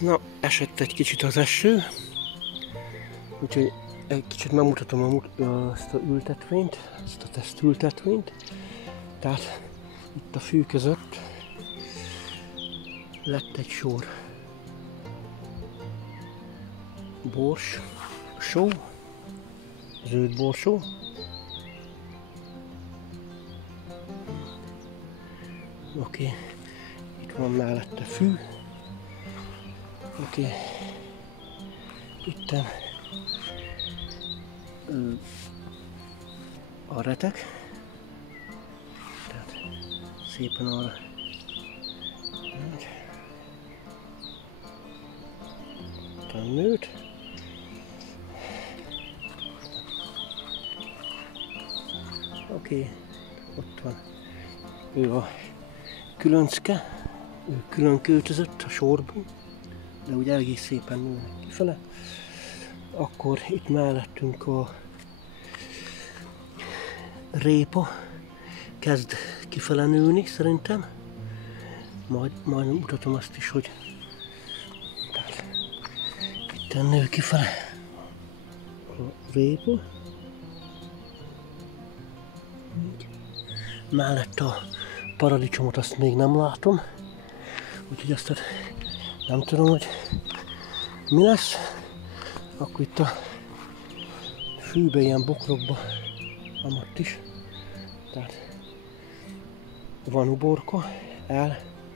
Na, esett egy kicsit az eső, úgyhogy egy kicsit megmutatom ezt a ültetvényt, ezt a tesztültetvényt. Tehát itt a fű között lett egy sor borsó, zöld borsó. Oké, itt van mellette fű. Oké, itten a retek, tehát szépen arra a nőt. Oké, ott van ő a különcke, ő külön költözött a sorban, de úgy egész szépen nőnek kifele. Akkor itt mellettünk a répa kezd kifele nőni szerintem. Majd mutatom azt is, hogy itt nő kifele a répa. Mellett a paradicsomot azt még nem látom, úgyhogy azt nem tudom, hogy mi lesz. Akkor itt a fűbe, ilyen bokrokba van ott is. Tehát van uborka,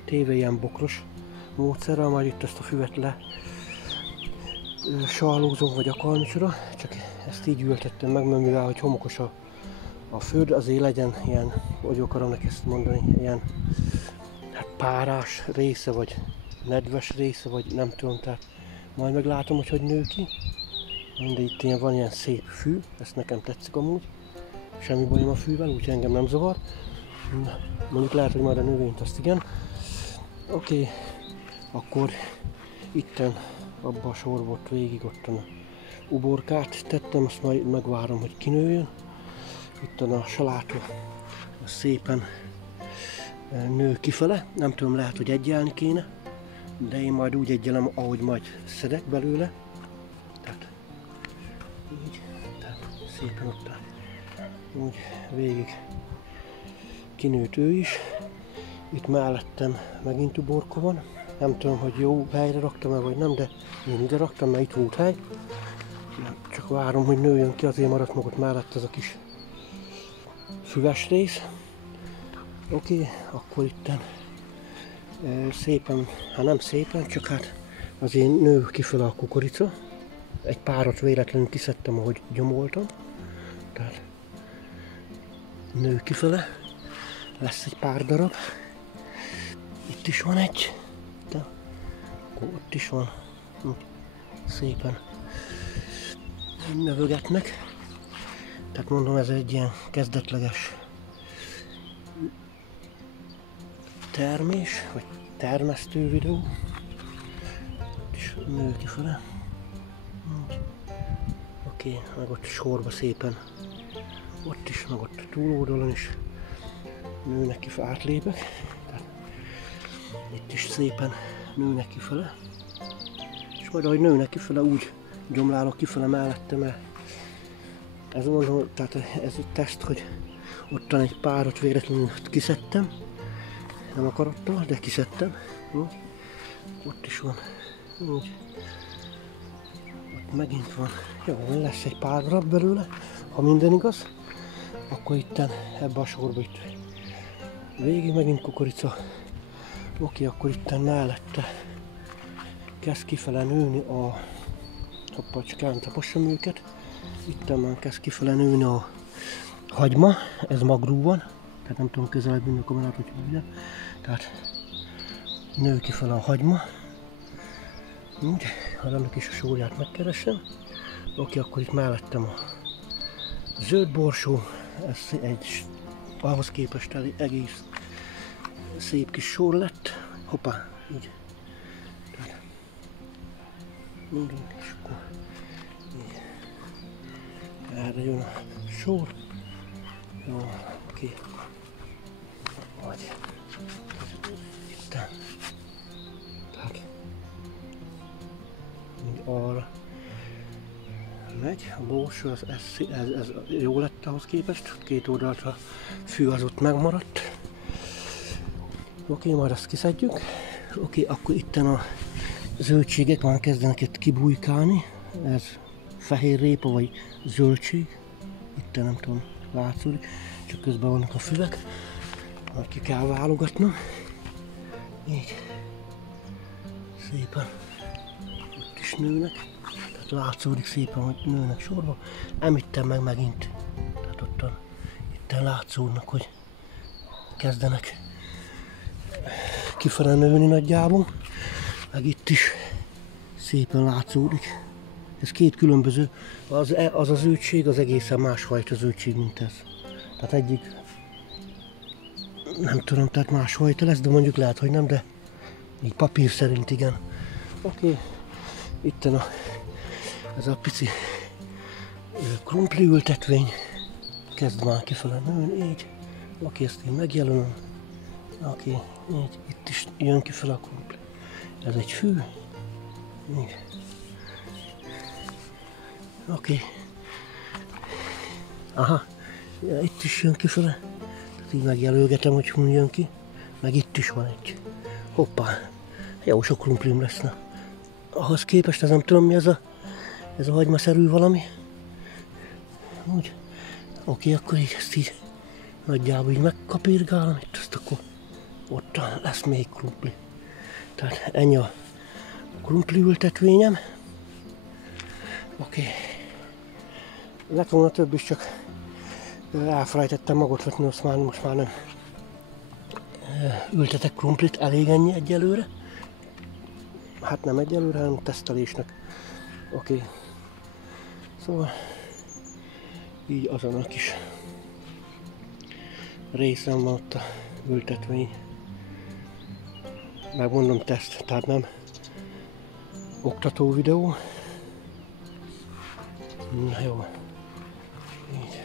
téve ilyen bokros módszerrel, majd itt ezt a füvet le sallózom, vagy akármicsoda. Csak ezt így ültettem meg, mert mivel hogy homokos a föld, azért legyen ilyen, hogy akarom neki ezt mondani, ilyen hát párás része, vagy nedves része, vagy nem tudom, tehát majd meglátom, hogy nő ki. De itt ilyen van ilyen szép fű, ezt nekem tetszik amúgy. Semmi bajom a fűvel, úgyhogy engem nem zavar. Mondjuk lehet, hogy majd a növényt azt igen. Oké, akkor itten abba a sorba ott végig ott a uborkát tettem, azt majd megvárom, hogy kinőjön. Itten a saláta az szépen nő kifele, nem tudom, lehet, hogy egyelni kéne, de én majd úgy egyelem, ahogy majd szedek belőle. Tehát így, tehát szépen ott úgy végig kinőtt ő is. Itt mellettem megint uborka van. Nem tudom, hogy jó helyre raktam-e vagy nem, de én ide raktam, mert itt volt hely. Csak várom, hogy nőjön ki, azért maradt meg ott mellett az a kis füves rész. Oké, akkor itten szépen, hát nem szépen, csak hát azért nő kifele a kukorica. Egy párat véletlenül kiszedtem, ahogy gyomoltam. Tehát nő kifele. Lesz egy pár darab. Itt is van egy. De akkor ott is van. Szépen növögetnek. Tehát mondom, ez egy ilyen kezdetleges termés, vagy termesztő videó. És nő kifele. Oké, meg ott sorba szépen. Ott is, meg ott a túloldalon is nőnek kifele, átlépek. Tehát itt is szépen nőnek kifele. És majd ahogy nőnek kifele, úgy gyomlálok kifele mellette, mert ez mondom, tehát ez egy teszt, hogy ottan egy párat véletlenül kiszedtem. Nem akarattal, de kiszedtem. Ott is van. Úgy. Ott megint van. Jó, lesz egy pár darab belőle, ha minden igaz. Akkor itten ebbe a sorba itt végig megint kukorica. Oké, akkor itten mellette kezd kifele nőni a hoppacskán, tapossam őket. Itten már kezd kifele nőni a hagyma, ez magrú van. Tehát nem tudom közelebb vinni a kamerát, hogy ugye. Tehát nő kifele a hagyma. Úgy, ha annak is a sórját megkeresem. Oké, akkor itt mellettem a zöld borsó. Ez egy ahhoz képest egész szép kis sor lett. Hoppá, így. Minden, és akkor így. Erre jön a sor. Jó, oké. Vagy itten. Tehát arra megy. A borsó, ez jó lett ahhoz képest, két oldalt a fű az ott megmaradt. Oké, majd azt kiszedjük. Oké, akkor itten a zöldségek már kezdenek itt kibújkálni. Ez fehér répa vagy zöldség. Itten nem tudom, látszódik, csak közben vannak a füvek. Majd ki kell válogatnom. Így. Szépen. Ott is nőnek. Tehát látszódik szépen, hogy nőnek sorba. Emitten meg megint. Tehát ottan itten látszódnak, hogy kezdenek kifele nőni nagyjából. Meg itt is szépen látszódik. Ez két különböző. Az a zöldség, az egészen másfajta zöldség, mint ez. Tehát egyik, nem tudom, tehát másfajta lesz, de mondjuk lehet, hogy nem, de így papír szerint igen. Oké, itten ez a pici krumpli ültetvény kezd már kifele nőni, így. Oké, ezt én megjelölöm. Oké, így, itt is jön kifele a krumpli. Ez egy fű. Így. Oké. Aha, ja, itt is jön kifele. Tehát így megjelölgetem, hogy hol jön ki. Meg itt is van egy. Hoppá, jó sok krumplim lesz. Na. Ahhoz képest, ez nem tudom mi ez a hagymaszerű valami. Úgy. Oké, akkor így ezt így nagyjából így megkapírgálom itt, azt akkor ott lesz még krumpli. Tehát ennyi a krumpli ültetvényem. Oké. Lett volna több is, csak elfelejtettem magot vetni, azt már most már nem ültetek krumplit, elég ennyi egyelőre. Hát nem egyelőre, hanem tesztelésnek. Oké. Szóval így azon a kis részem van ott a ültetvény. Megmondom, teszt, tehát nem oktató videó. Na jó. Így.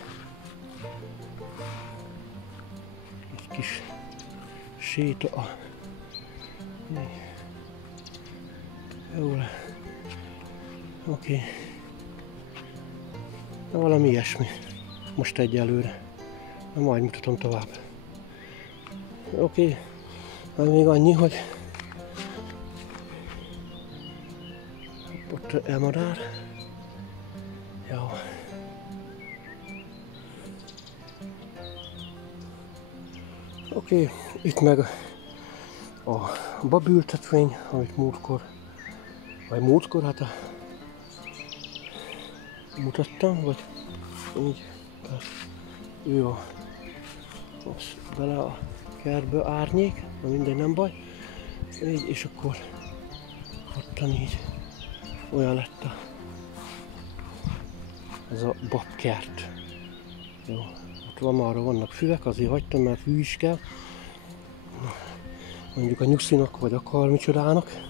Egy kis séta a... Jó. Oké. Valami ilyesmi. Most egyelőre. Na, majd mutatom tovább. Oké. Még annyi, hogy ott elmadár. Jó. Oké, itt meg a babültetvény, amit múltkor hát mutattam, vagy így, tehát ő az bele a kertbe árnyék, de mindegy, nem baj, így, és akkor ottan így olyan lett ez a babkert. Jó, ott van, arra vannak füvek, azért hagytam, mert fű is kell. Mondjuk a nyuszinak, vagy akármicsodának,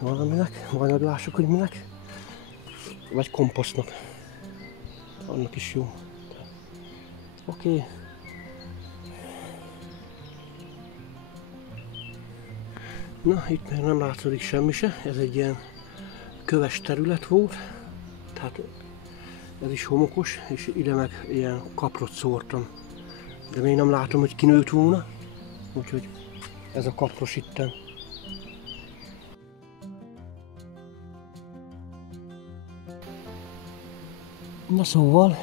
valaminek, majd lássuk, hogy minek. Vagy komposztnak. Annak is jó. Oké. Na, itt még nem látszódik semmi se. Ez egy ilyen köves terület volt. Tehát ez is homokos, és ide meg ilyen kaprot szórtam. De még nem látom, hogy kinőtt volna. Úgyhogy ez a kapros itten. Na szóval,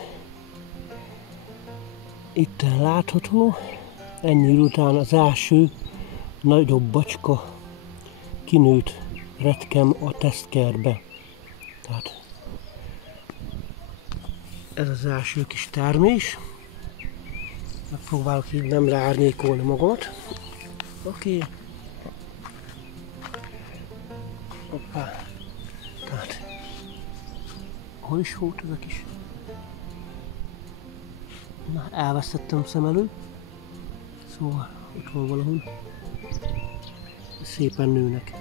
itten látható, ennyi idő után az első nagyobb bacska kinőtt retkem a tesztkertbe. Tehát ez az első kis termés. Megpróbálok így nem leárnyékolni magamat. Oké. Hoppá. Tehát hol is volt ez a kis? Na, elvesztettem szem elől. Szóval ott van valahol. Szépen nőnek.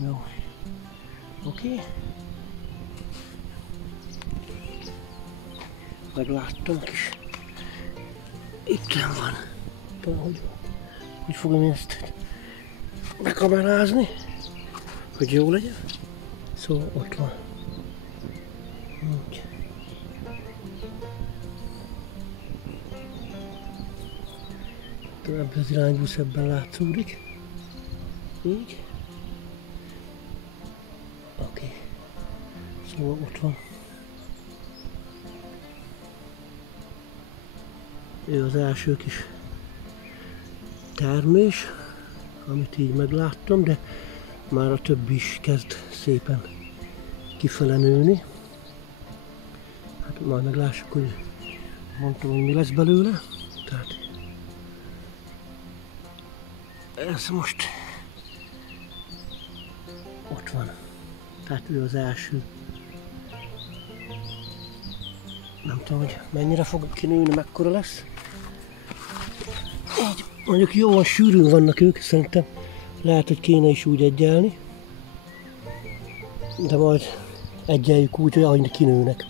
Jó. Oké. Megláttam kis. Itten van. Tudom, hogy fogom ezt bekamerázni, hogy jó legyen. Szóval ott van. Úgy. Ebből az irányból szebben látszódik. Így. Oké. Szóval ott van. Ő az első kis termés, amit így megláttam, de már a többi is kezd szépen kifele nőni. Hát majd meglássuk, hogy mondtam, hogy mi lesz belőle. Tehát ez most ott van. Tehát ő az első. Nem tudom, hogy mennyire fog kinőni, mekkora lesz. Így, mondjuk jóan sűrűn vannak ők, szerintem lehet, hogy kéne is úgy egyelni. De majd egyeljük úgy, hogy ahogy kinőnek.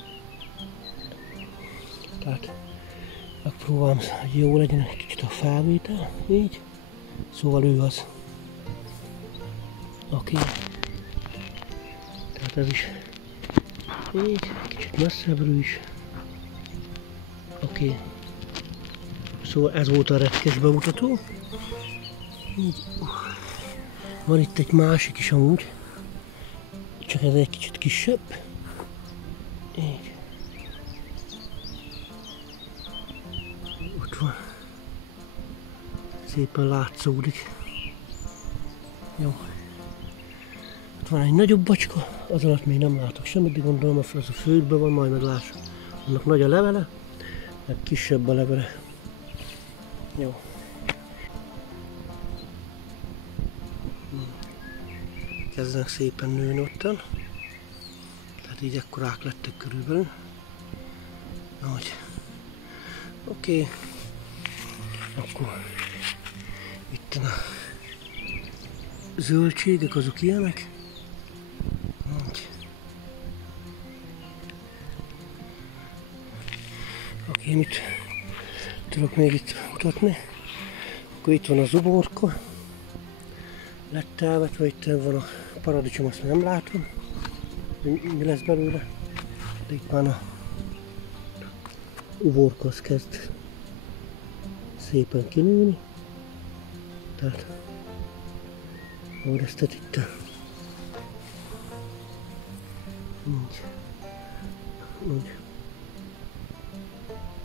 Tehát megpróbálom, hogy jó legyen egy kicsit a felvétel, így. Szóval ő az. Oké. Tehát ez is így, kicsit messzebbről is. Oké. Szóval ez volt a retkes bemutató. Így. Van itt egy másik is amúgy. Csak ez egy kicsit kisebb. Így. Ott van. Szépen látszódik. Jó. Ott van egy nagyobb bacska, az alatt még nem látok semmit, de gondolom, az a földben van, majd meglássuk. Annak nagy a levele, meg kisebb a levele. Jó. Kezdenek szépen nőni ottan. Tehát így ekkorák lettek körülbelül. Ahogy. Oké. Akkor itt a zöldségek, azok ilyenek. Oké, mit tudok még itt mutatni? Akkor itt van az uborka. Lett elvetve, itt van a paradicsom, azt nem látom, mi lesz belőle. De itt már a uborka az kezd szépen kinőni. Tehát ahogy ezt itt így. Úgy.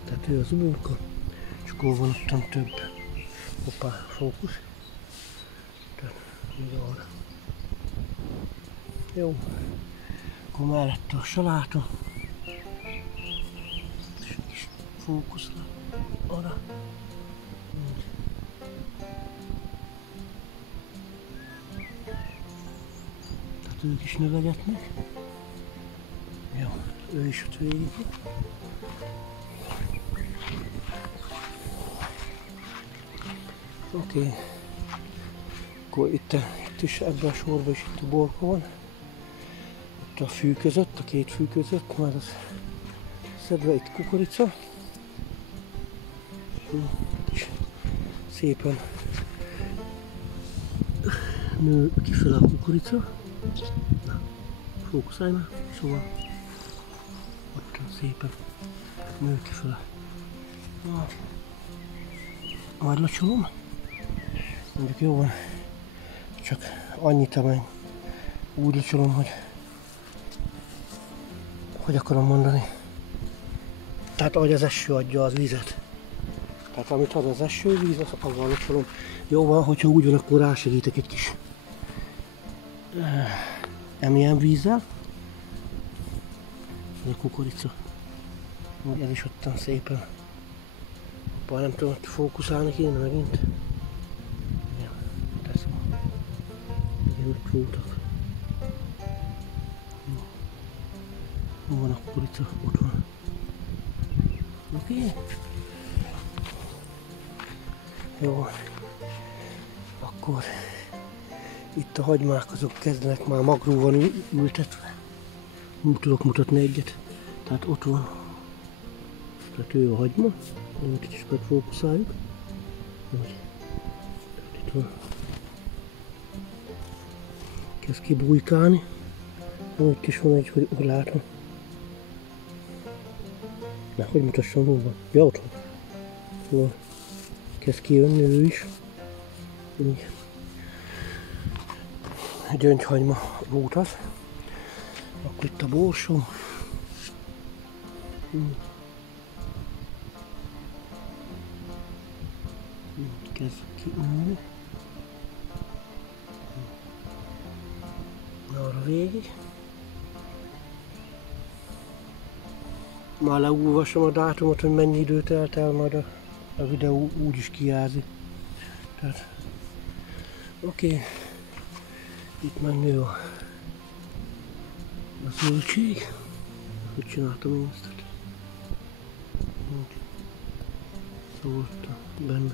Tehát ő az uborka, és akkor van ottan több. Hoppá, fókusz. Tehát így arra. Jó. Akkor mellette a saláta. És kis fókuszra. Arra. Így. Tehát ők is növegetnek. Jó, ő is ott végig. Oké. Akkor itt is ebben a sorban is itt a borka van. Itt a fű között, a két fű között, már az szedve itt kukorica. És szépen nő kifele a kukorica. Na, fókuszálj már, szóval ott szépen nő kifele. Na, majd locsolom. Mondjuk jó van, csak annyit, amely úgy locsolom, hogy akarom mondani. Tehát ahogy az eső adja az vizet. Tehát amit ad az esővíz, azzal locsolom. Jó van, hogyha úgy van, akkor rásegítek egy kis emilyen vízzel. Ez a kukorica. Ez is ottan szépen. Bár nem tudom, hogy fókuszálni kéne megint. Ott voltak. Van a kukorica, ott van. Oké. Jó. Akkor itt a hagymák azok kezdenek már magróban ültetve. Nem tudok mutatni egyet. Tehát ott van. Tehát ő a hagyma. Őt is megfókuszáljuk. Tehát itt van. Kezd kibújkálni. Jó, itt is van egy, hogy látom. Na, hogy mutassam, hol van? Ja, ott van. Szóval kezd kijönni ő is. Így. Gyöngyhagyma volt az. Akkor itt a borsó. Kezd kijönni. Arra végig. Már leolvasom a dátumot, hogy mennyi időt telt el, majd a videó úgy is kijelzi. Tehát, oké. Itt meg nő a zöldség. Hogy csináltam én ezt? Szóval benne.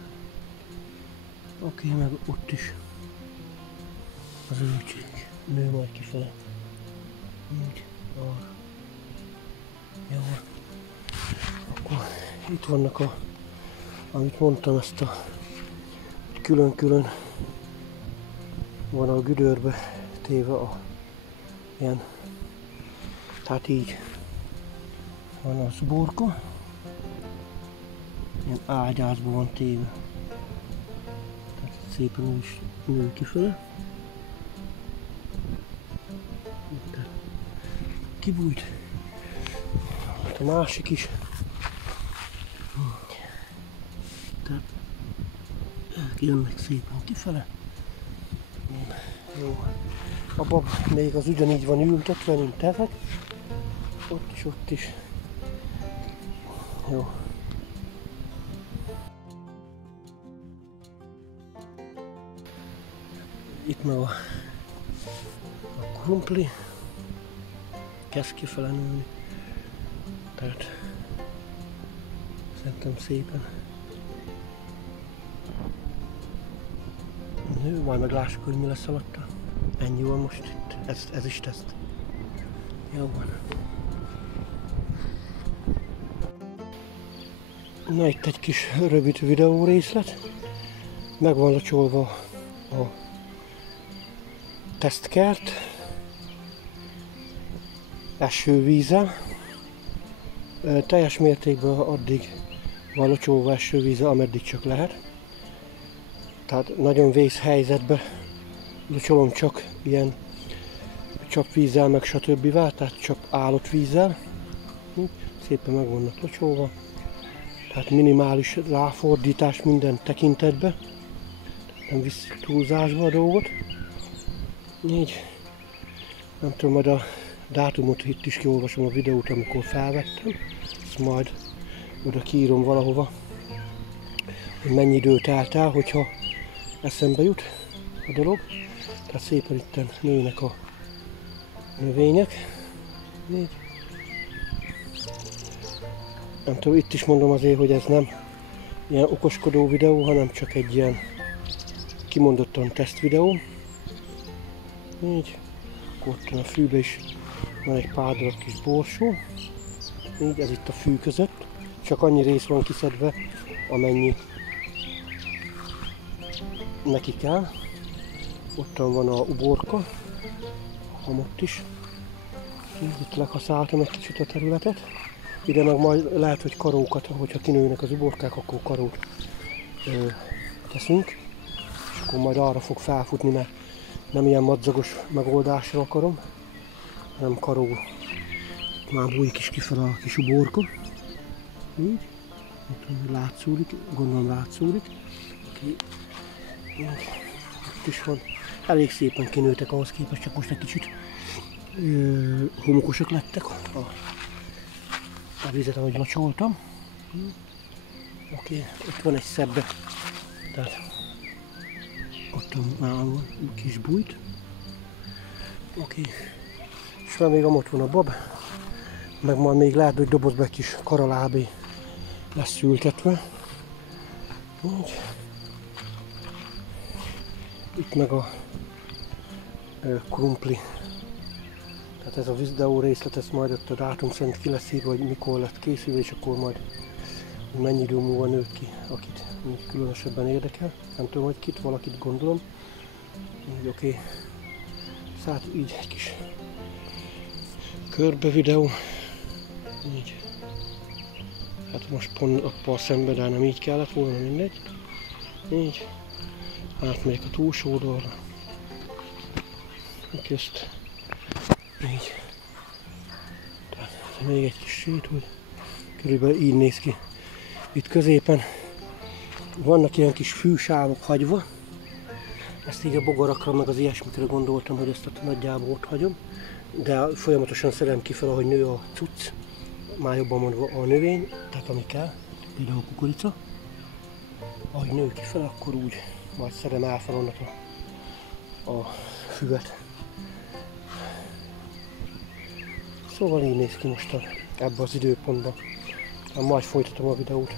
Oké, meg ott is a zöldség. Nő majd kifele. Így, arra. Jó. Akkor itt vannak amit mondtam, ezt a külön-külön van a güdörbe téve a ilyen, tehát így van az burka, ilyen ágyázban van téve, tehát szépen úgy is nő kifele. Kibújt. A másik is. Tehát jönnek szépen kifele. Jó. Abban még az ugyanígy van ültetve, mint ezek. Ott is. Jó. Itt meg a krumpli. Kezd kifele nőni. Tehát szerintem szépen nő, majd meglássuk, hogy mi lesz alatta. Ennyi van most itt, ez is teszt. Jó van. Na, itt egy kis rövid videó részlet. Meg van locsolva a tesztkert esővízzel. Teljes mértékben addig van locsolva esővízzel, ameddig csak lehet. Tehát nagyon vészhelyzetben locsolom csak ilyen csapvízzel, meg stb. Tehát csak állott vízzel. Szépen meg vannak locsolva. Tehát minimális ráfordítás minden tekintetben. Nem visz túlzásba a dolgot. Így. Nem tudom, majd a dátumot itt is kiolvasom a videót, amikor felvettem. Ezt majd oda kiírom valahova, hogy mennyi idő telt el, hogyha eszembe jut a dolog. Tehát szépen itten nőnek a növények. Így. Nem tudom, itt is mondom azért, hogy ez nem ilyen okoskodó videó, hanem csak egy ilyen kimondottan teszt videó. Így. Akkor ott a fűbe is van egy pár darab kis borsó. Így, ez itt a fű között. Csak annyi rész van kiszedve, amennyi neki kell. Ottan van a uborka, a hamott is. Itt lekaszáltam egy kicsit a területet. Ide meg majd lehet, hogy karókat, hogyha kinőnek az uborkák, akkor karót teszünk. És akkor majd arra fog felfutni, mert nem ilyen madzagos megoldásra akarom, hanem karó. Már bújik is kifele a kis uborka. Így. Itt látszódik, gondolom látszódik. Itt is van. Elég szépen kinőttek ahhoz képest, csak most egy kicsit homokosak lettek a vizet, ahogy locsoltam. Oké, itt van egy szebbe, tehát ott van kis bújt. Oké, és már még amott van a bab, meg majd még lehet, hogy dobozba egy kis karalábé lesz ültetve. Így. Itt meg a krumpli. Tehát ez a videó részlet, ez majd ott a dátum szerint ki lesz írva, hogy mikor lett készülve, és akkor majd mennyi idő múlva nőtt ki, akit különösebben érdekel. Nem tudom, hogy kit, valakit gondolom. Így oké. Szóval így egy kis körbe videó. Így. Hát most pont appal szembe, de nem így kellett volna, mindegy. Így. Átmegyek a túlsó oldalra. Közt. Így. Tehát még egy kis sét, hogy körülbelül így néz ki. Itt középen vannak ilyen kis fűsávok hagyva. Ezt így a bogarakra, meg az ilyesmikre gondoltam, hogy ezt nagyjából ott hagyom. De folyamatosan szedem ki fel, ahogy nő a cucc. Már jobban mondva a növény, tehát ami kell, például a kukorica. Ahogy nő ki fel, akkor úgy majd szedem el fel onnan a füvet. Szóval így néz ki most ebben az időpontban. Majd folytatom a videót.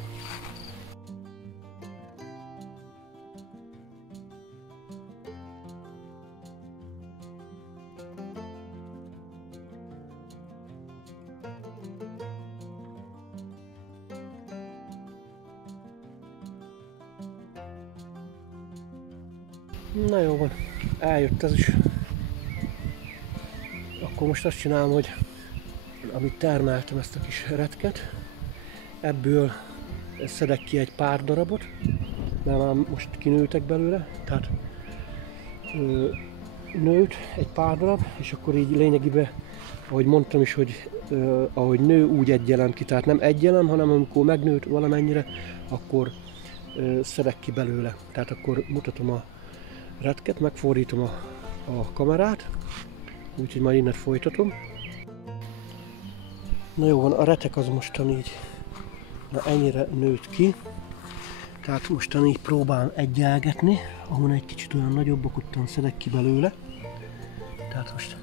Na jó van, eljött ez is. Akkor most azt csinálom, hogy amit termeltem, ezt a kis retket, ebből szedek ki egy pár darabot, mert már most kinőtek belőle, tehát nőtt egy pár darab, és akkor így lényegében, ahogy mondtam is, hogy ahogy nő, úgy egy elem ki, tehát nem egy elem, hanem amikor megnőtt valamennyire, akkor szedek ki belőle. Tehát akkor mutatom a retket, megfordítom a kamerát, úgyhogy majd innen folytatom. Na jó van, a retek az mostan így, na ennyire nőtt ki, tehát mostan így próbálom egyengetni, ahol egy kicsit olyan nagyobbak, ottan szedek ki belőle. Tehát most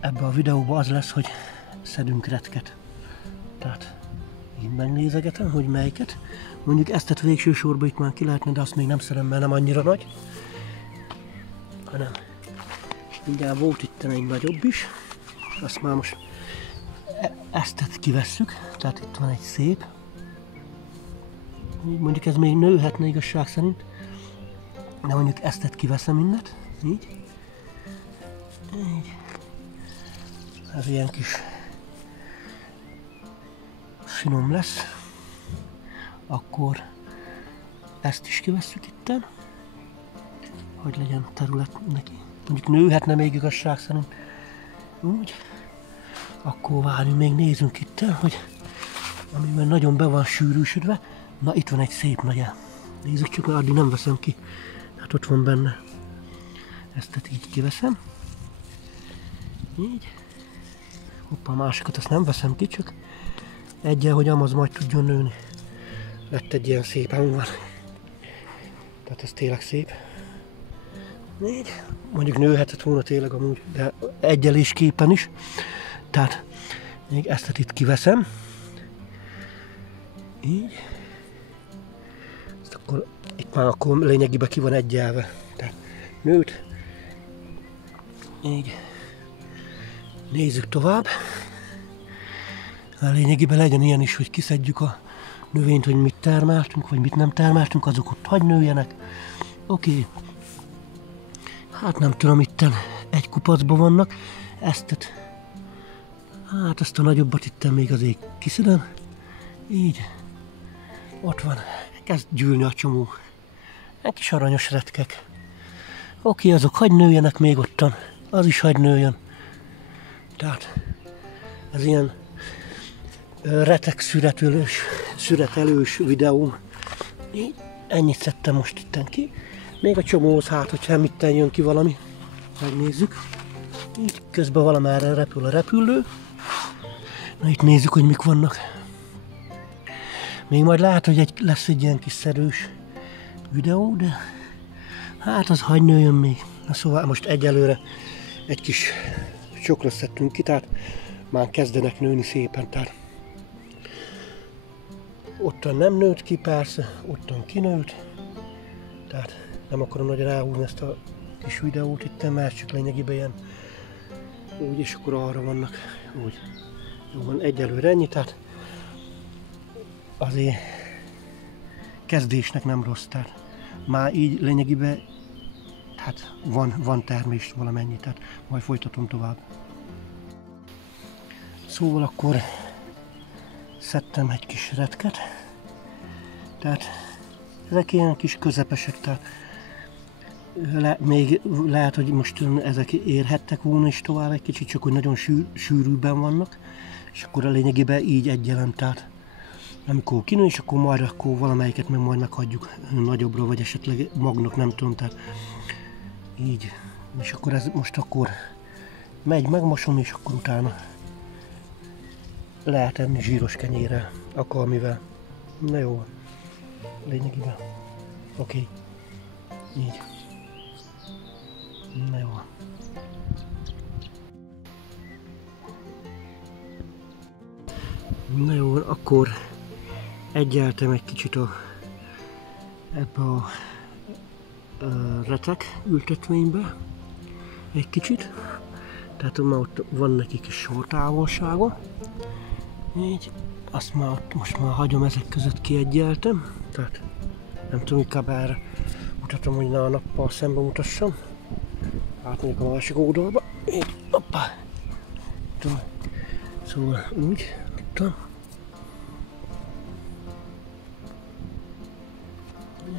ebben a videóban az lesz, hogy szedünk retket. Tehát így megnézegetem, hogy melyiket. Mondjuk ezt végső sorba itt már ki lehetne, de azt még nem szedem, mert nem annyira nagy. Hanem mindjárt volt itt egy nagyobb is, azt már most ezt kivesszük, tehát itt van egy szép. Mondjuk ez még nőhetne igazság szerint, de mondjuk ezt kiveszem innet, így. Így. Ez ilyen kis finom lesz. Akkor ezt is kivesszük itten, hogy legyen terület neki. Mondjuk nőhetne még igazság szerint. Úgy. Akkor várjunk, még nézzünk itten, hogy amiben nagyon be van sűrűsödve. Na itt van egy szép nagy el. Nézzük csak, mert addig nem veszem ki. Hát ott van benne. Ezt így kiveszem. Így. Hoppá, a másikat azt nem veszem ki, csak egyen, hogy amaz majd tudjon nőni. Lett egy ilyen szép van. Tehát ez tényleg szép. Így. Mondjuk nőhetett volna tényleg amúgy, de egyelésképpen is. Tehát még ezt itt kiveszem. Így. Ezt akkor itt már akkor lényegében ki van egyelve. Tehát nőtt. Így. Nézzük tovább. A lényegében legyen ilyen is, hogy kiszedjük a növényt, hogy mit termeltünk, vagy mit nem termeltünk, azok ott hagy nőjenek. Oké. Hát nem tudom, itten egy kupacban vannak. Hát ezt a nagyobbat itten még azért kiszedem. Így. Ott van. Kezd gyűlni a csomó. Egy kis aranyos retkek. Oké, azok hagy nőjenek még ottan. Az is hagy nőjön. Tehát ez ilyen retek szüretelős videó. Így. Ennyit szedtem most itten ki. Még a csomóhoz, hát hogyha mitten jön ki valami. Megnézzük. Így közben valamerre repül a repülő. Na itt nézzük, hogy mik vannak. Még majd lehet, hogy lesz egy ilyen kis szerős videó, de hát az hagy nőjön még. Na szóval most egyelőre egy kis csokra szedtünk ki, tehát már kezdenek nőni szépen. Tehát ottan nem nőtt ki persze, ottan kinőtt. Tehát nem akarom nagyon elhúzni ezt a kis videót itt, mert csak lényegében ilyen úgy, és akkor arra vannak úgy. Jó van, egyelőre ennyi, tehát azért kezdésnek nem rossz, tehát már így lényegében hát van termés valamennyi, tehát majd folytatom tovább. Szóval akkor szedtem egy kis retket. Tehát ezek ilyen kis közepesek, tehát még lehet, hogy most ezek érhettek volna is tovább egy kicsit, csak hogy nagyon sűrűben vannak, és akkor a lényegében így egyelem, tehát amikor kinő, és akkor majd akkor valamelyiket meg majd meghagyjuk nagyobbra, vagy esetleg magnak, nem tudom, tehát így. És akkor ez most akkor megy, megmosom, és akkor utána lehet enni zsíros kenyérrel, akármivel. Na jó, lényegében. Oké. Így. Na jó. Na jó, akkor egyeltem egy kicsit ebbe a retek ültetvénybe. Egy kicsit. Tehát már ott van neki kis sortávolsága. Így. Azt már ott most már hagyom, ezek között kiegyeltem. Tehát nem tudom, inkább erre mutatom, hogy a nappal szembe mutassam. Átmegyek a másik oldalba. Így, hoppá. Szóval úgy, tudtam.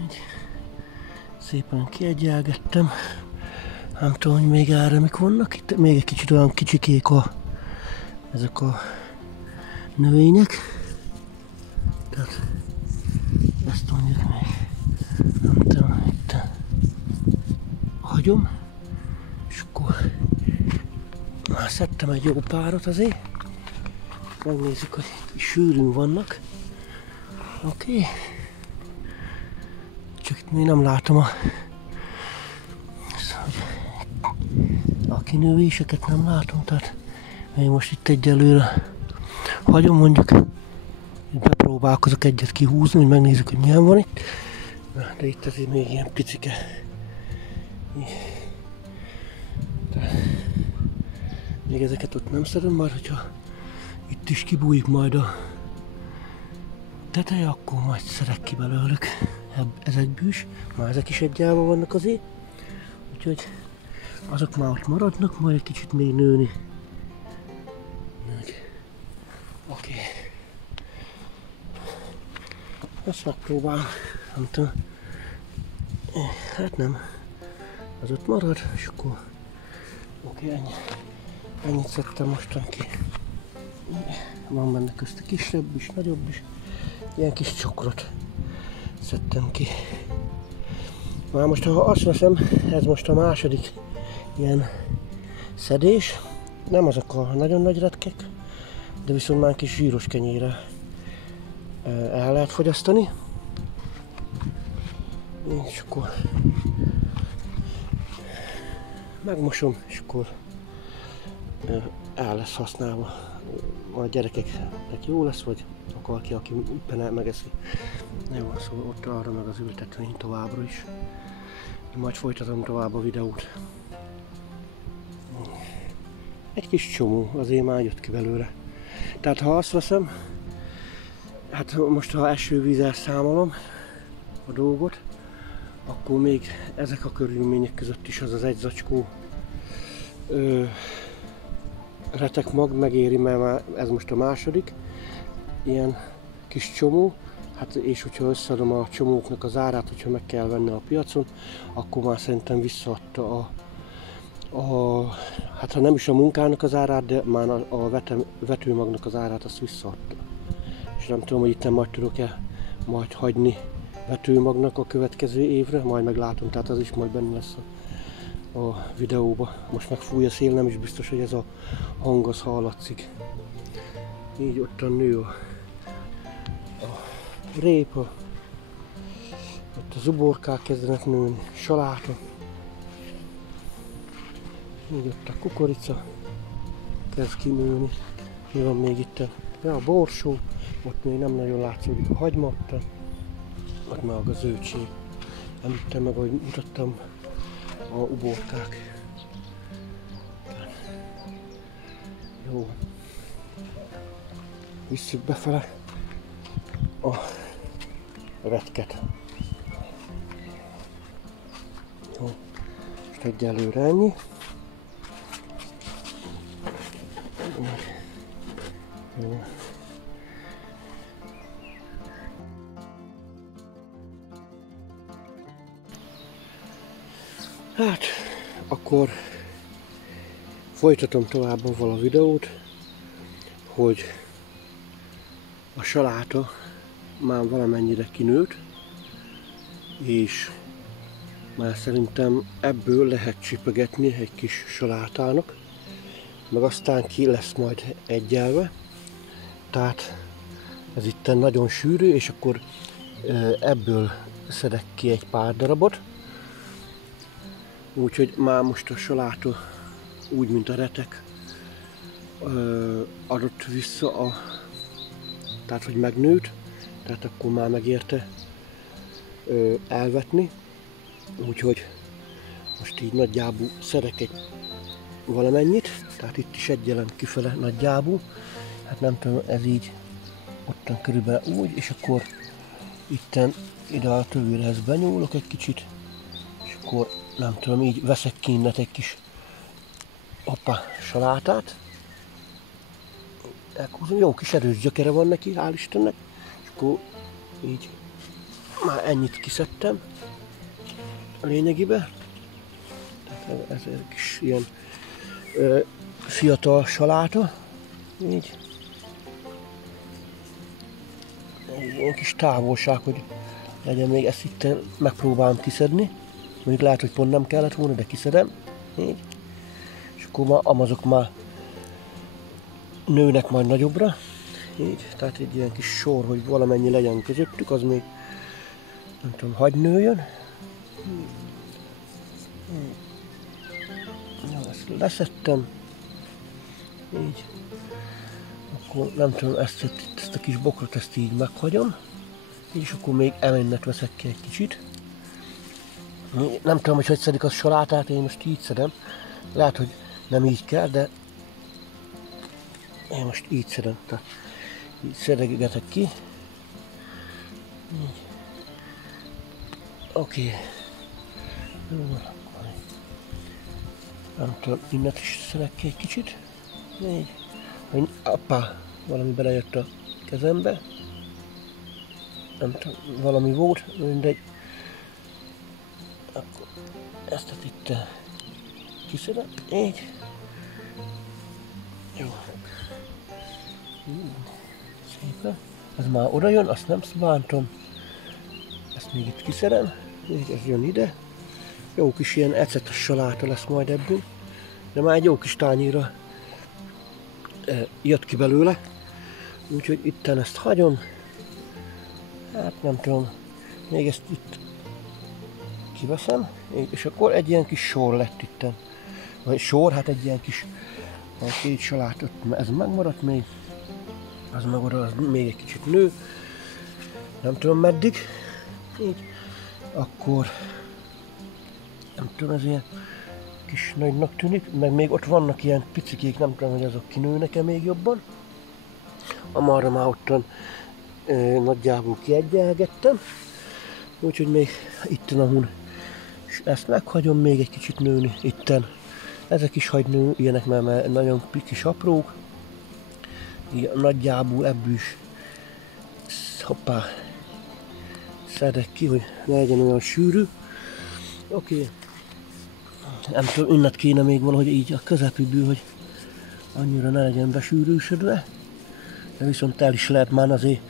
Így. Szépen kiegyelgettem. Nem tudom, hogy még erre mik vannak. Itt még egy kicsit olyan kicsikék ezek a növények. Tehát ezt mondjuk még. Nem tudom, itt hagyom. És akkor már szedtem egy jó párat azért. Megnézzük, hogy sűrűn vannak. Oké. Csak itt még nem látom a kinövéseket, nem látom, tehát még most itt egyelőre hagyom, mondjuk bepróbálkozok egyet kihúzni, hogy megnézzük, hogy milyen van itt. De itt azért még ilyen picike. Még ezeket ott nem szedem, már hogyha itt is kibújik majd a teteje, akkor majd szedek ki belőlük ezekből is. Már ezek is egyálva vannak azért. Úgyhogy azok már ott maradnak, majd egy kicsit még nőni. Oké. Azt megpróbálom. Nem tudom. Hát nem. Az ott marad, és akkor oké, ennyi. Ennyit szedtem mostan ki. Van benne közte kisebb is, nagyobb is. Ilyen kis csokrot szedtem ki. Már most, ha azt veszem, ez most a második ilyen szedés. Nem azok a nagyon nagy retkek, de viszont már kis zsíros kenyérre el lehet fogyasztani. És akkor megmosom, és akkor el lesz használva. A gyerekeknek jó lesz, vagy valaki, aki éppen megeszi. Jó, szóval ott arra meg az ültetvény továbbra is. Majd folytatom tovább a videót. Egy kis csomó, azért már jött ki belőle. Tehát ha azt veszem, hát most ha esővízzel számolom a dolgot, akkor még ezek a körülmények között is az egy zacskó retek mag megéri, mert már ez most a második ilyen kis csomó. Hát és hogyha összeadom a csomóknak az árát, hogyha meg kell venni a piacon, akkor már szerintem visszaadta hát ha nem is a munkának az árát, de már a vetőmagnak az árát azt visszaadta. És nem tudom, hogy itt majd tudok-e majd hagyni vetőmagnak a következő évre, majd meglátom, tehát az is majd benne lesz a videóba. Most meg fúj a szél, nem is biztos, hogy ez a hang az hallatszik. Így ott a nő a répa, ott az uborkák kezdenek nőni, saláta, így ott a kukorica kezd kinőni. Mi van még itt? Ja, a borsó, ott még nem nagyon látszódik a hagyma, ott meg a zöldség. Említem meg, ahogy mutattam, a uborkák. Jó. Visszük befele a retket. Jó. Most egyelőre ennyi. Jó. Hát, akkor folytatom tovább avval a videót, hogy a saláta már valamennyire kinőtt, és már szerintem ebből lehet csipegetni egy kis salátának, meg aztán ki lesz majd egyelve. Tehát ez itt nagyon sűrű, és akkor ebből szedek ki egy pár darabot. Úgyhogy már most a saláta úgy, mint a retek adott vissza, tehát hogy megnőtt, tehát akkor már megérte elvetni. Úgyhogy most így nagyjából szedek egy valamennyit, tehát itt is egyelem kifele nagyjából. Hát nem tudom, ez így ottan körülbelül úgy, és akkor itten ide a tövéhez benyúlok egy kicsit, és akkor nem tudom, így veszek ki innen egy kis salátát. Elkúzom, jó kis erős gyökere van neki, hál' Istennek, és akkor így már ennyit kiszedtem a lényegében. Tehát ez egy kis ilyen fiatal saláta, így. Ilyen kis távolság, hogy legyen még, ezt itt megpróbálom kiszedni. Mondjuk lehet, hogy pont nem kellett volna, de kiszedem. Így. És akkor már amazok már nőnek majd nagyobbra. Így. Tehát egy ilyen kis sor, hogy valamennyi legyen közöttük, az még nem tudom, hagy nőjön. Jó, ezt leszettem. Így. Akkor nem tudom, ezt a kis bokrot ezt így meghagyom. És akkor még emennet veszek ki egy kicsit. Nem tudom, hogy szedik a salátát, én most így szedem. Lehet, hogy nem így kell, de én most így szedem. Tehát így szedegetek ki. Oké. Nem tudom, innen is szedek ki egy kicsit. Így. Appá, valami belejött a kezembe. Nem tudom, valami volt, mindegy. Akkor ezt itt kiszedem, így. Jó. Szépen. Ez már oda jön, azt nem bántom. Ezt még itt kiszedem, így ez jön ide. Jó kis ilyen ecetes saláta lesz majd ebből. De már egy jó kis tányéra jött ki belőle. Úgyhogy itten ezt hagyom. Hát nem tudom, még ezt itt kiveszem, és akkor egy ilyen kis sor lett itten. Vagy sor, hát egy ilyen kis két salátot, ez megmaradt még, az meg oda, az még egy kicsit nő, nem tudom meddig, így, akkor nem tudom, ez ilyen kis nagynak tűnik, meg még ott vannak ilyen picikék, nem tudom, hogy azok kinőnek-e még jobban. Amarra már ottan nagyjából kiegyengettem, úgyhogy még itten ahol ezt meghagyom még egy kicsit nőni itten. Ezek is hagy nő, ilyenek, mert nagyon kis aprók. Így nagyjából ebből is hoppá szedek ki, hogy ne legyen olyan sűrű. Oké. Nem tudom, innet kéne még valahogy így a közepiből, hogy annyira ne legyen besűrűsödve. De viszont el is lehet már azért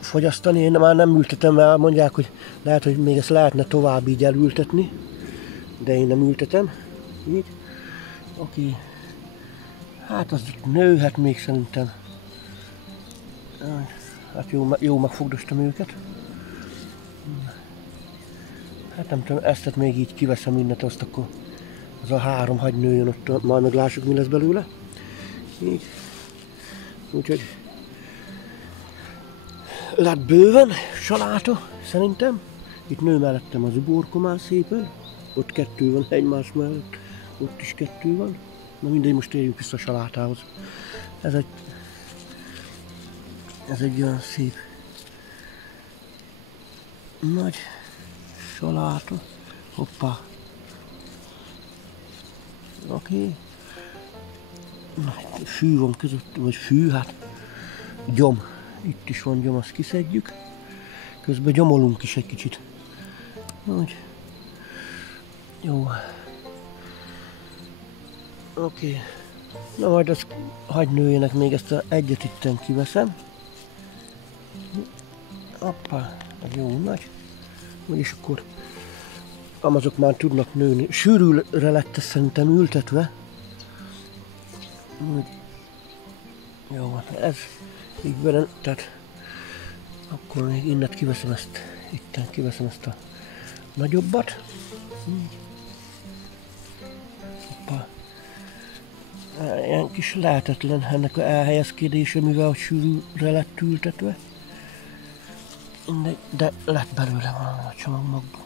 fogyasztani. Én már nem ültetem, mert mondják, hogy lehet, hogy még ezt lehetne tovább így elültetni. De én nem ültetem. Így. Oké. Hát az nőhet még szerintem. Hát jó megfogdostam őket. Hát nem tudom, ezt még így kiveszem mindent, azt akkor az a 3 hagy nőjön ott, majd meglássuk, mi lesz belőle. Így. Úgyhogy lett bőven saláta, szerintem. Itt nő mellettem az uborka már szépen. Ott 2 van egymás mellett. Ott is 2 van. Na mindegy, most térjünk vissza a salátához. Ez egy olyan szép nagy saláta. Hoppá. Oké. Na, fű van között, vagy fű, hát gyom. Itt is van gyom, azt kiszedjük. Közben gyomolunk is egy kicsit. Úgy. Jó. Oké. Na majd azt hagyd nőjenek, még ezt a egyet itten kiveszem. Hoppá, ez jó nagy. És akkor azok már tudnak nőni. Sűrűre lett ez szerintem ültetve. Jó van, ez így vele, tehát akkor még innet kiveszem ezt, itten kiveszem ezt a nagyobbat. Hoppá. Ilyen kis lehetetlen ennek a elhelyezkedése, mivel sűrűre lett ültetve. De lett belőle valami a csomagból.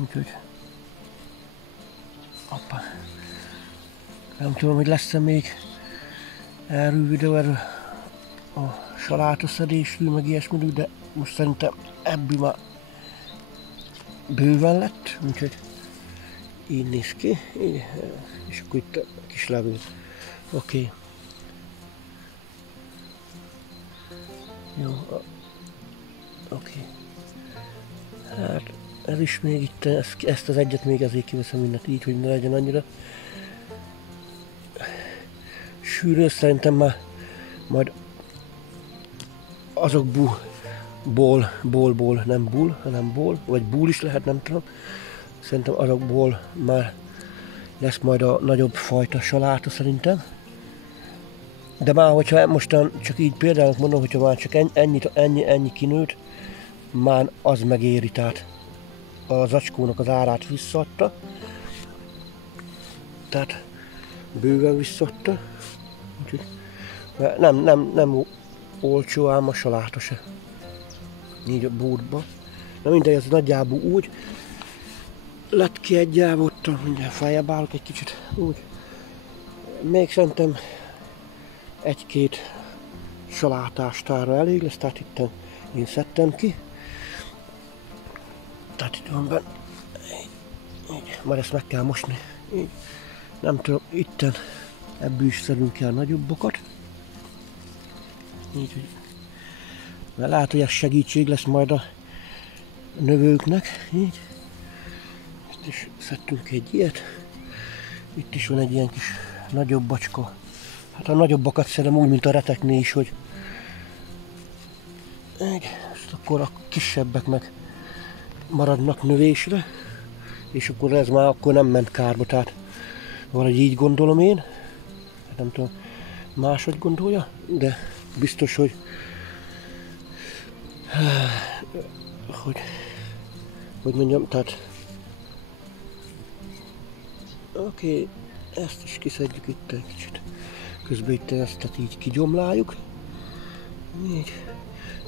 Úgyhogy... Hoppá. Nem tudom, hogy lesz-e még erről videó erről a salátaszedésről, meg ilyesmiről, de most szerintem ebből már bőven lett, úgyhogy így néz ki, így, és akkor itt a kis levél. Oké. Jó. Oké. Hát ez is még itt, ezt az egyet még azért kiveszem mindent így, hogy ne legyen annyira sűrű, szerintem már majd azokból, nem bull, hanem ból, vagy bull is lehet, nem tudom. Szerintem azokból már lesz majd a nagyobb fajta saláta szerintem. De már hogyha mostan csak így például mondom, hogyha már csak ennyi kinőtt, már az megéri, tehát a zacskónak az árát visszaadta. Tehát bőven visszaadta. Úgyhogy nem olcsó, ám a saláta se. Így a búrtba. Na mindegy, ez nagyjából úgy lett kiegyelve, ott mindjárt feljebb állok egy kicsit. Úgy. Még szerintem egy-két salátástára elég lesz, tehát itt én szedtem ki. Tehát itt van benne. Így. Majd ezt meg kell mosni. Így. Nem tudom, itten ebből is szedünk el nagyobbokat. Így, hogy mert lehet, hogy ez segítség lesz majd a növőknek. Így. Itt is szedtünk egy ilyet. Itt is van egy ilyen kis nagyobb bacska. Hát a nagyobbakat szedem úgy, mint a reteknél is, hogy így. És akkor a kisebbek meg maradnak növésre. És akkor ez már akkor nem ment kárba, tehát valahogy így gondolom én. Nem tudom, máshogy gondolja, de biztos, hogy mondjam, tehát oké, ezt is kiszedjük itt egy kicsit. Közben itt ezt tehát így kigyomláljuk. Így,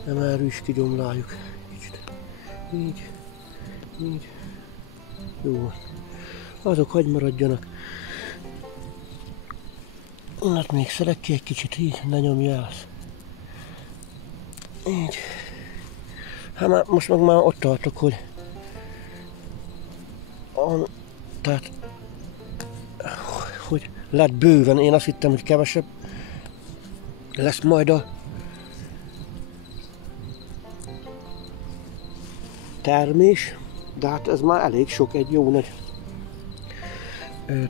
nem erről is kigyomláljuk kicsit. Így, így. Jó. Azok hagy maradjanak. Hát még szedek ki egy kicsit, így, ne nyomja el. Így. Hát most meg már ott tartok, hogy tehát hogy lett bőven, én azt hittem, hogy kevesebb lesz majd a termés, de hát ez már elég sok, egy jó nagy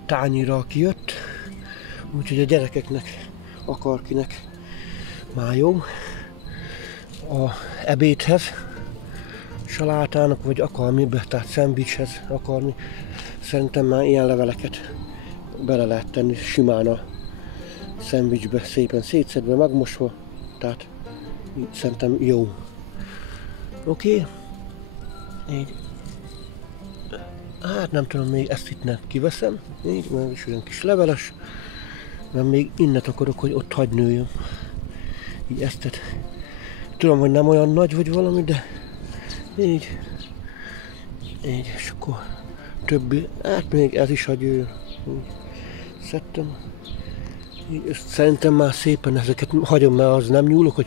tányira kijött, úgyhogy a gyerekeknek, akárkinek már jó a ebédhez, salátának, vagy akármibe, tehát szendvicshez, akármi. Szerintem már ilyen leveleket bele lehet tenni simán a szendvicsbe, szépen szétszedve, megmosva, tehát szerintem jó. Oké. Így. Hát nem tudom, még ezt itt nem kiveszem, így, mert is olyan kis leveles, mert még innet akarok, hogy ott hagy nőjön. Így ezt, tudom, hogy nem olyan nagy vagy valami, de így, és akkor többi, hát még ez is hagy jöjjön. Szedtem. Így, szerintem már szépen ezeket hagyom, mert az nem nyúlok, hogy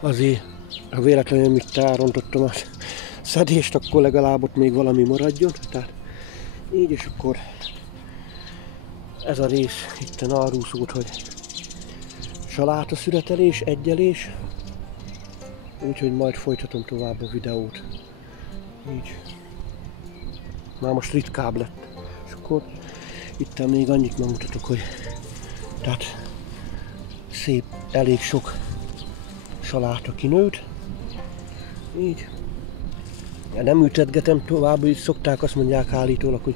azért, ha véletlenül mit elrontottam a szedést, akkor legalább ott még valami maradjon. Tehát így, és akkor ez a rész itten arról szólt, hogy saláta szüretelés, egyelés. Úgyhogy majd folytatom tovább a videót. Így. Már most ritkább lett. És akkor itten még annyit megmutatok, hogy tehát szép, elég sok saláta kinőtt. Így. Nem ültetgetem tovább, így szokták, azt mondják állítólag, hogy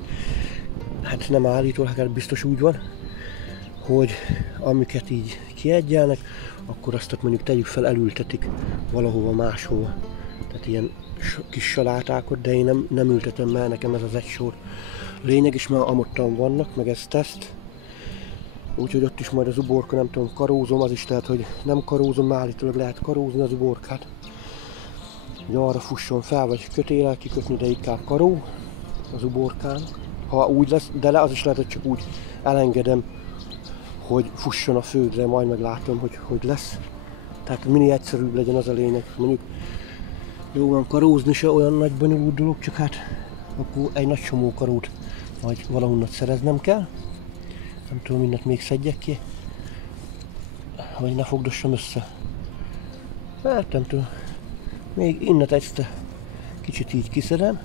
hát nem állítólag, hát biztos úgy van, hogy amiket így kiegyelnek, akkor azt mondjuk tegyük fel, elültetik valahova máshova. Tehát ilyen kis salátákat, de én nem ültetem, mert nekem ez az egy sor lényeg is, mert amottan vannak, meg ez teszt. Úgyhogy ott is majd az uborka, nem tudom, karózom, az is lehet, hogy nem karózom, mert állítólag lehet karózni az uborkát. Hogy arra fusson fel, vagy kötélel kikötni, de inkább karó az uborkán. Ha úgy lesz, de az is lehet, hogy csak úgy elengedem, hogy fusson a földre, majd meglátom, hogy lesz. Tehát minél egyszerűbb legyen, az a lényeg. Mondjuk jó van, karózni se olyan nagy bonyolult dolog, csak hát akkor egy nagy csomó karót majd valahonnan szereznem kell. Nem tudom, mindent még szedjek ki, vagy ne fogdossam össze. Hát nem tudom. Még innet este kicsit így kiszedem.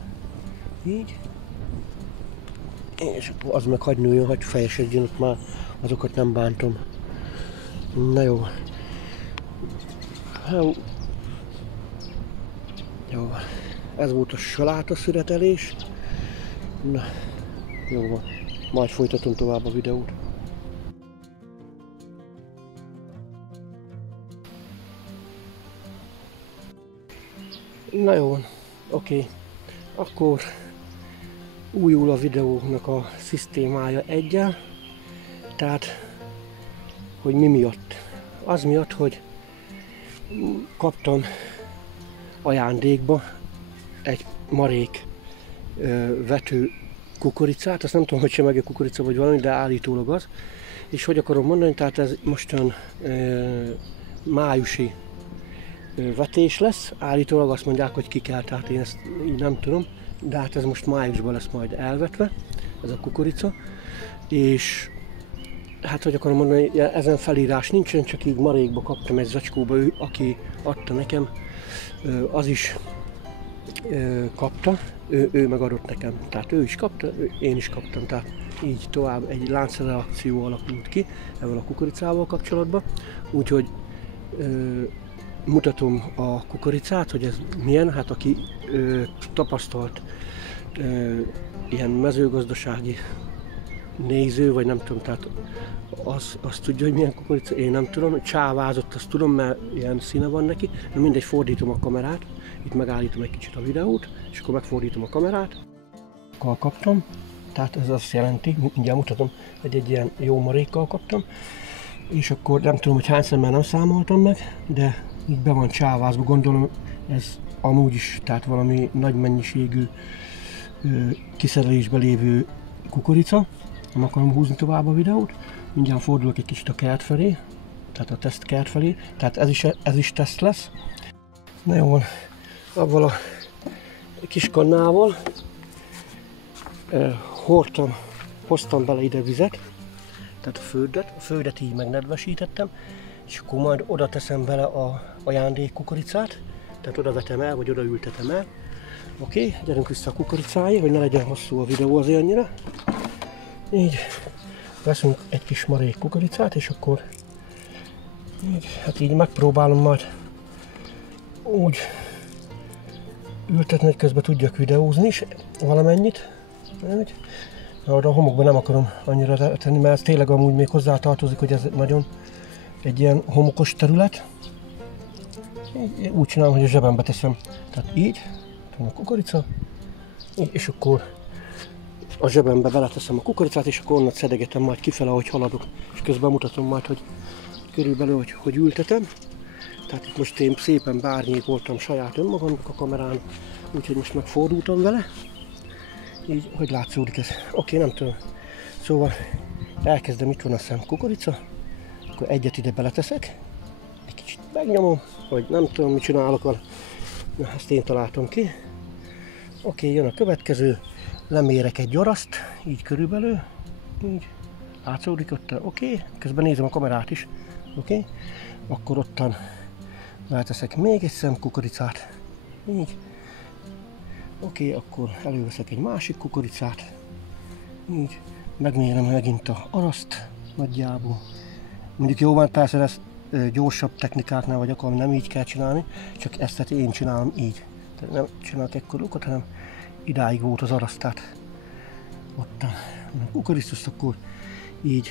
Így. És akkor az meg hagy nőjön, hagy fejesedjön, ott már azokat nem bántom. Na jó. Jó. Ez volt a saláta szüretelés. Na, jó van. Majd folytatom tovább a videót. Na jó van. Oké. Akkor újul a videónak a szisztémája egyel. Tehát, hogy mi miatt? Az miatt, hogy kaptam ajándékba egy marék vető kukoricát, azt nem tudom, hogy sem meg a kukorica vagy valami, de állítólag az. És hogy akarom mondani, tehát ez mostan májusi vetés lesz, állítólag azt mondják, hogy ki kell, tehát én ezt így nem tudom, de hát ez most májusban lesz majd elvetve, ez a kukorica. És hát hogy akarom mondani, ezen felírás nincsen, csak így marékba kaptam egy zacskóba, ő, aki adta nekem, az is kapta, ő megadott nekem, tehát ő is kapta, én is kaptam, tehát így tovább egy láncreakció alakult ki ezzel a kukoricával kapcsolatban, úgyhogy mutatom a kukoricát, hogy ez milyen, hát aki tapasztalt ilyen mezőgazdasági néző, vagy nem tudom, tehát azt tudja, hogy milyen kukorica, én nem tudom, csávázott, azt tudom, mert ilyen színe van neki, de mindegy, fordítom a kamerát, itt megállítom egy kicsit a videót, és akkor megfordítom a kamerát. Akkor kaptam, tehát ez azt jelenti, mindjárt mutatom, hogy egy ilyen jó marékkal kaptam, és akkor nem tudom, hogy hányszor, mert nem számoltam meg, de így be van csávázva, gondolom ez amúgy is, tehát valami nagy mennyiségű kiszerelésbe lévő kukorica. Nem akarom húzni tovább a videót, mindjárt fordulok egy kicsit a kert felé, tehát a teszt kert felé, tehát ez is teszt lesz. Na jó van, avval a kis kannával hoztam bele ide vizet, tehát a földet így megnedvesítettem, és akkor majd oda teszem bele a ajándék kukoricát, tehát oda vetem el, vagy oda ültetem el. Oké, gyerünk vissza a kukoricáig, hogy ne legyen hosszú a videó azért annyira. Így veszünk egy kis marék kukoricát, és akkor így, hát így megpróbálom majd úgy ültetni, hogy közben tudjak videózni is valamennyit. A homokban nem akarom annyira tenni, mert ez tényleg amúgy még hozzá tartozik, hogy ez nagyon egy ilyen homokos terület. Így, úgy csinálom, hogy a zsebembe teszem. Tehát így, a kukorica, így, és akkor a zsebembe beleteszem a kukoricát, és akkor onnan szedegetem majd kifele, ahogy haladok. És közben mutatom majd, hogy körülbelül, hogy ültetem. Tehát itt most én szépen beárnyékoltam saját önmagamnak a kamerán, úgyhogy most megfordultam vele. Így, hogy látszódik ez? Oké, nem tudom. Szóval elkezdem, itt van a szem kukorica, akkor egyet ide beleteszek, egy kicsit megnyomom, vagy nem tudom, mit csinálok vele. Na, ezt én találtam ki. Oké, jön a következő, lemérek egy gyaraszt, így körülbelül, így átszódik ottan, oké, közben nézem a kamerát is, oké, akkor ottan ráteszek még egy szem kukoricát, így, oké, akkor előveszek egy másik kukoricát, így, megmérem megint a araszt nagyjából, mondjuk jó van, persze ez gyorsabb technikáknál vagyok, ami nem így kell csinálni, csak ezt én csinálom így, tehát nem csinálok ekkor lukat, hanem idáig volt az araszt, tehát ottan a kukoricát, akkor így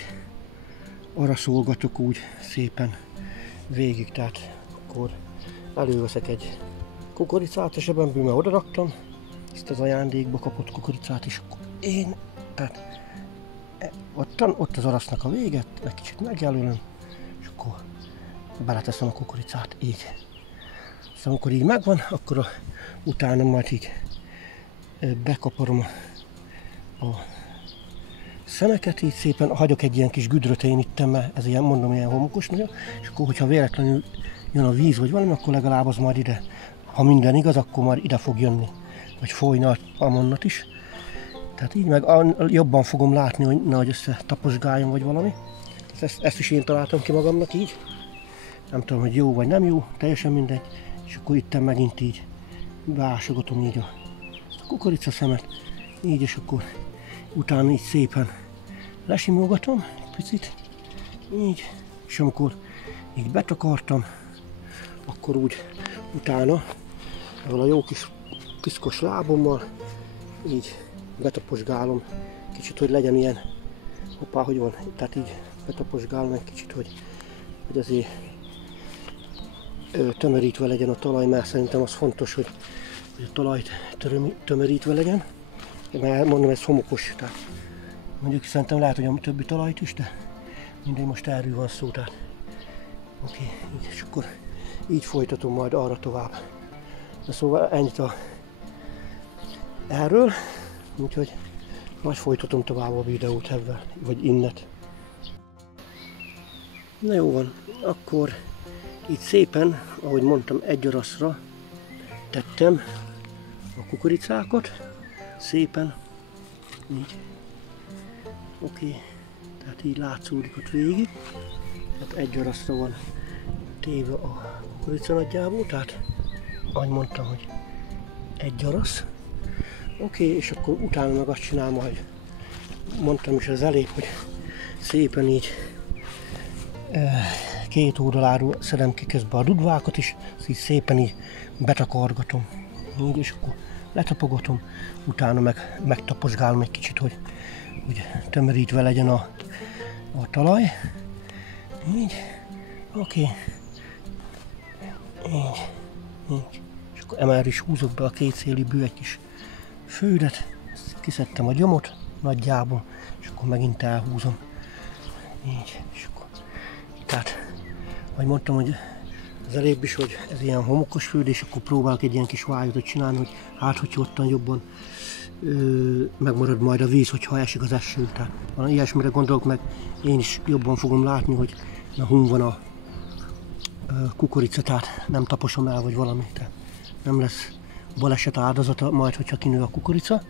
araszolgatok úgy szépen végig, tehát akkor előveszek egy kukoricát, és ebben bűnbe oda raktam, ezt az ajándékba kapott kukoricát, és akkor én, tehát ott az arasznak a véget, egy kicsit megjelölöm, és akkor beleteszem a kukoricát, így. Szóval amikor így megvan, akkor utána majd így bekaparom a szemeket, így szépen hagyok egy ilyen kis güdröt én itt, mert ez ilyen, mondom, ilyen homokos nagyon, és akkor, hogyha véletlenül jön a víz vagy valami, akkor legalább az majd ide, ha minden igaz, akkor már ide fog jönni, vagy folyna amonnat is. Tehát így meg jobban fogom látni, hogy nehogy összetaposgáljon vagy valami. Ezt is én találtam ki magamnak így. Nem tudom, hogy jó vagy nem jó, teljesen mindegy. És akkor itt megint így beásogatom így a kukoricaszemet, így, és akkor utána így szépen lesimogatom picit, így, és amikor így betakartam, akkor úgy utána ezzel a jó kis piszkos lábommal így betaposgálom kicsit, hogy legyen ilyen, hoppá, hogy van, tehát így betaposgálom egy kicsit, hogy azért tömörítve legyen a talaj, mert szerintem az fontos, hogy a talajt tömörítve legyen, mert mondom, ez homokos, tehát mondjuk szerintem lehet, hogy a többi talajt is, de mindegy, most erről van szó, tehát oké, és akkor így folytatom majd arra tovább. De szóval ennyit erről, úgyhogy majd folytatom tovább a videót ebben, vagy innet. Na jó van, akkor így szépen, ahogy mondtam, egy araszra tettem a kukoricákat, szépen, így, oké, tehát így látszódik ott végig, tehát egy araszra van téve a kukorica nagyjából, tehát ahogy mondtam, hogy egy arasz, oké, és akkor utána meg azt csinálom, hogy mondtam is az előbb, hogy szépen így két oldaláról szedem ki közben a dudvákat is, így szépen így betakargatom, így, és akkor letapogatom, utána meg megtaposgálom egy kicsit, hogy tömörítve legyen a talaj, így, oké, így, és akkor emellett is húzok be a két széliből egy kis fődet, kiszedtem a gyomot nagyjából, és akkor megint elhúzom, így, és akkor, tehát, ahogy mondtam, hogy az előbb is, hogy ez ilyen homokos föld, és akkor próbálok egy ilyen kis vályot csinálni, hogy hát, hogyha ottan jobban megmarad majd a víz, hogyha esik az eső. Tehát valami ilyesmire gondolok, meg én is jobban fogom látni, hogy hun van a kukorica, tehát nem taposom el, vagy valami. Tehát nem lesz baleset áldozata majd, hogyha kinő a kukorica.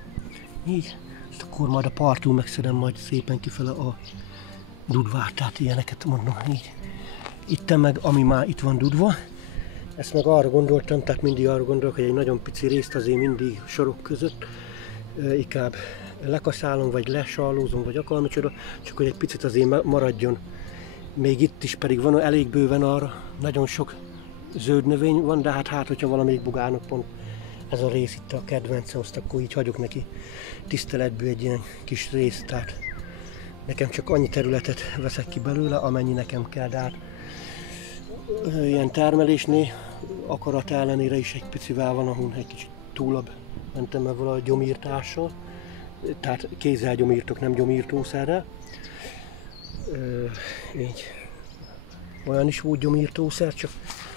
Így, és akkor majd a partul megszedem majd szépen kifele a dudvát, tehát ilyeneket mondom így. Itten meg, ami már itt van dudva, ezt meg arra gondoltam, tehát mindig arra gondolok, hogy egy nagyon pici részt azért mindig sorok között inkább lekaszálom, vagy lesallózom, vagy akármicsoda, csak hogy egy picit azért maradjon. Még itt is pedig van elég bőven arra, nagyon sok zöld növény van, de hát hogyha valamelyik bogárnak pont ez a rész itt a kedvence, azt akkor így hagyok neki tiszteletből egy ilyen kis részt, tehát nekem csak annyi területet veszek ki belőle, amennyi nekem kell, de hát ilyen termelésnél akarat ellenére is egy picivel van, ahol egy kicsit túlabb mentem ezzel a gyomírtással, tehát kézzel gyomírtok, nem gyomírtószerrel. Így. Olyan is volt gyomírtószer, csak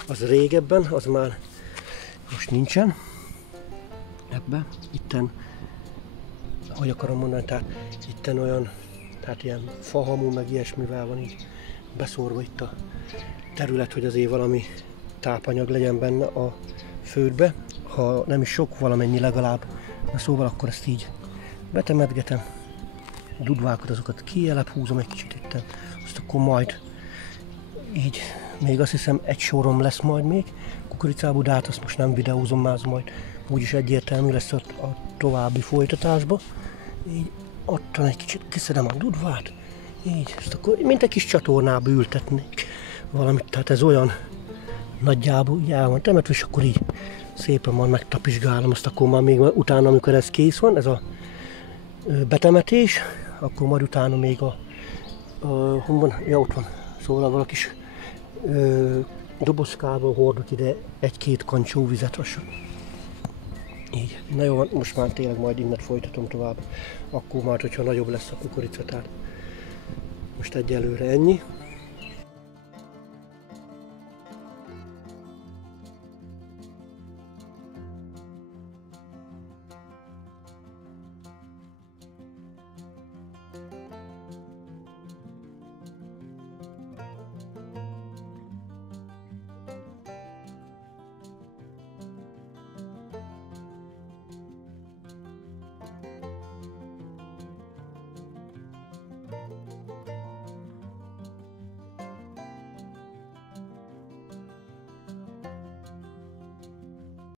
az régebben, az már most nincsen ebben. Itten, hogy akarom mondani, tehát itten olyan, tehát ilyen fahamú, meg ilyesmivel van így beszórva itt a terület, hogy azért valami tápanyag legyen benne a földbe, ha nem is sok, valamennyi legalább. Na szóval akkor ezt így betemetgetem, dudvákat, azokat kijelebb húzom egy kicsit itten, azt akkor majd így, még azt hiszem egy sorom lesz majd még kukoricából, de hát azt most nem videózom, már az majd úgyis egyértelmű lesz a további folytatásba. Így ottan egy kicsit kiszedem a dudvát, így, ezt akkor mint egy kis csatornába ültetnék valamit, tehát ez olyan nagyjából így el van temetve, és akkor így szépen majd megtapisgálom, azt akkor már még utána, amikor ez kész van, ez a betemetés, akkor majd utána még ott van, szóval valaki kis dobozkával hordok ide egy-két kancsó vizet lassan. Így, na jó, most már tényleg majd innen folytatom tovább, akkor már, hogyha nagyobb lesz a kukorica, tehát most egyelőre ennyi.